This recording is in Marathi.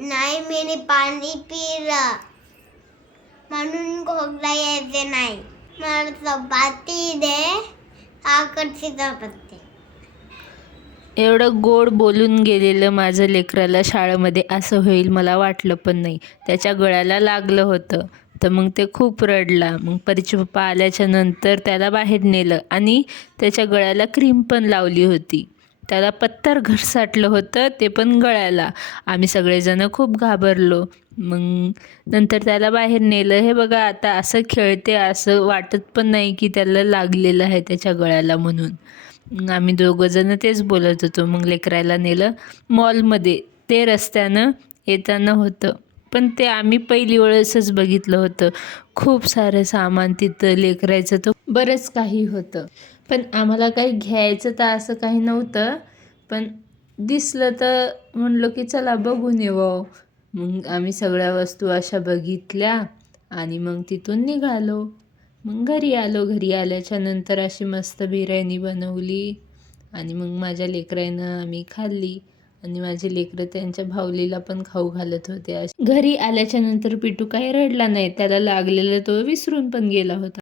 नाही मी पाणी पिलं म्हणून खोकला यायचे नाही. मला चपाती दे, साखरची चपाती. एवढं गोड बोलून गेलेलं माझं लेकराला शाळेमध्ये असं होईल मला वाटलं पण नाही. त्याच्या गळ्याला लागलं होतं तर मग ते खूप रडला. मग परीचे पप्पा आल्याच्या नंतर त्याला बाहेर नेलं आणि त्याच्या गळ्याला क्रीम पण लावली होती. त्याला पत्तर घरसाटलं होतं, ते पण गळ्याला. आम्ही सगळेजण खूप घाबरलो. मग नंतर त्याला बाहेर नेलं. हे बघा आता असं खेळते, असं वाटत पण नाही की त्याला लागलेलं आहे त्याच्या गळ्याला म्हणून. मग आम्ही दोघंजणं तेच बोलत होतो. मग लेकरायला नेलं मॉलमध्ये. ते रस्त्यानं येताना होतं, पण ते आम्ही पहिली वेळेसच बघितलं होतं. खूप सारं सामान तिथं लेकरायचं तर बरंच काही होतं, पण आम्हाला काही घ्यायचं तर असं काही नव्हतं. पण दिसलं तर म्हणलो की चला बघून येऊ. मग आम्ही सगळ्या वस्तू अशा बघितल्या आणि मग तिथून निघालो. मग घरी आलो. घरी आल्याच्या नंतर अशी मस्त बिर्याणी बनवली आणि मग माझ्या लेकरानं आम्ही खाल्ली आणि माझे लेकरं त्यांच्या भावलीला पण खाऊ घालत होते. घरी आल्याच्या नंतर पिटू काही रडला नाही. त्याला लागलेलं तो विसरून पण गेला होता.